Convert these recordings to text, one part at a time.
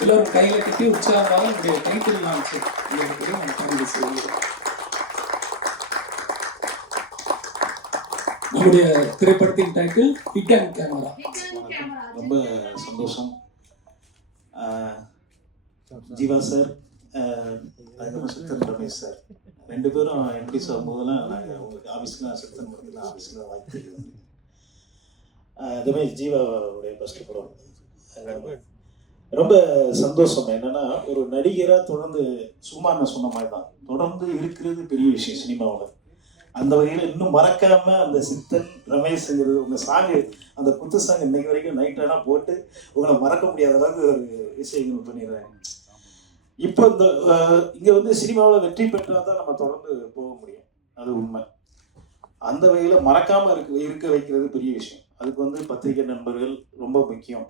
எல்லோரும் கையில கட்டி உற்சாகமாக என்னுடைய டைட்டில் லான்ச் நம்முடைய திரைப்படத்தின் டைட்டில் ஹிட் அண்ட் கேமரா. ரொம்ப சந்தோஷம். ஜீவா சார், அதுக்கப்புறம் சித்தன் ரமேஷ் சார் ரெண்டு பேரும் என்ட்ரிஸ் வரும்போதெல்லாம் நாங்கள் உங்களுக்கு ஆஃபீஸில் சித்தன் படத்தில் ஆஃபீஸில் வாய்ப்பு இருக்குது. அதுமாதிரி ஜீவாவுடைய ஃபஸ்ட்டு படம் ரொம்ப சந்தோஷம். என்னன்னா ஒரு நடிகராக தொடர்ந்து சும்மா நான் சொன்ன மாதிரி தான் தொடர்ந்து இருக்கிறது பெரிய விஷயம் சினிமாவில். அந்த வகையில் இன்னும் மறக்காம அந்த சித்தன் ரமேஷ்ங்கிறது உங்கள் சாங்கு, அந்த குத்து சாங் இன்னைக்கு வரைக்கும் நைட்டெல்லாம் போட்டு உங்களை மறக்க முடியாத அளவுக்கு ஒரு விஷயங்கள் பண்ணிடுறாங்க. இப்போ இந்த இங்கே வந்து சினிமாவில் வெற்றி பெற்றால் தான் நம்ம தொடர்ந்து போக முடியும், அது உண்மை. அந்த வகையில் மறக்காமல் இருக்க வைக்கிறது பெரிய விஷயம். அதுக்கு வந்து பத்திரிகை நண்பர்கள் ரொம்ப முக்கியம்.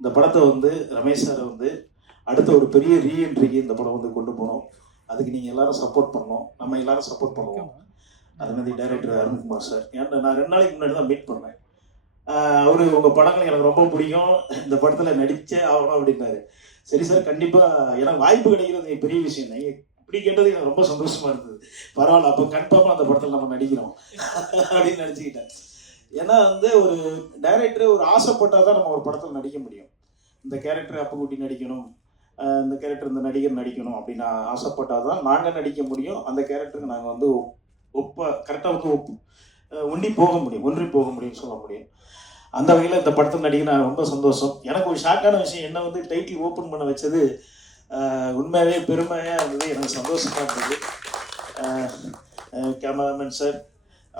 இந்த படத்தை வந்து ரமேஷ் சாரை வந்து அடுத்த ஒரு பெரிய ரீஎன்ட்ரிக்கு இந்த படம் வந்து கொண்டு போனோம். அதுக்கு நீங்கள் எல்லாரும் சப்போர்ட் பண்ணோம், நம்ம எல்லாரும் சப்போர்ட் பண்ணுவோம். அது மாதிரி டைரக்டர் அருண்குமார் சார், ஏன்னா நான் 2 நாளைக்கு முன்னாடி தான் மீட் பண்ணேன். அவரு உங்கள் படங்கள் எனக்கு ரொம்ப பிடிக்கும், இந்த படத்தில் நடித்தே ஆகணும் அப்படின்னாரு. சரி சார், கண்டிப்பாக எனக்கு வாய்ப்பு கிடைக்கிறது பெரிய விஷயம். நீங்கள் இப்படி கேட்டது எனக்கு ரொம்ப சந்தோஷமாக இருந்தது. பரவாயில்ல, அப்போ கன்ஃபார்மாக அந்த படத்தில் நம்ம நடிக்கிறோம் அப்படின்னு நினச்சிக்கிட்டேன். ஏன்னா வந்து ஒரு டைரக்டர் ஒரு ஆசைப்பட்டால் தான் நம்ம ஒரு படத்தில் நடிக்க முடியும். இந்த கேரக்டர் அப்போ கூட்டி நடிக்கணும், இந்த கேரக்டர் இந்த நடிகர் நடிக்கணும் அப்படின்னு ஆசைப்பட்டால் தான் நாங்கள் நடிக்க முடியும். அந்த கேரக்டருக்கு நாங்கள் வந்து கரெக்டாக வந்து ஒன்றி போக முடியும்னு சொல்ல முடியும். அந்த வகையில் இந்த படத்தில் நடிக்க நான் ரொம்ப சந்தோஷம். எனக்கு ஒரு ஷாக்கான விஷயம் என்ன வந்து டைட்டில் ஓப்பன் பண்ண வச்சது உண்மையாகவே பெருமையாக இருந்தது, எனக்கு சந்தோஷமாக இருந்தது. கேமராமேன் சார்,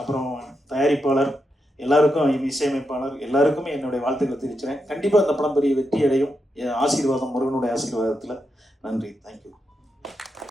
அப்புறம் தயாரிப்பாளர் எல்லாருக்கும், இசையமைப்பாளர் எல்லாருக்குமே என்னுடைய வாழ்த்துக்களை தெரிவிக்கிறேன். கண்டிப்பாக இந்த படம் பெரிய வெற்றி அடையும். ஆசீர்வாதம், முருகனுடைய ஆசீர்வாதத்தில். நன்றி, தேங்க்யூ.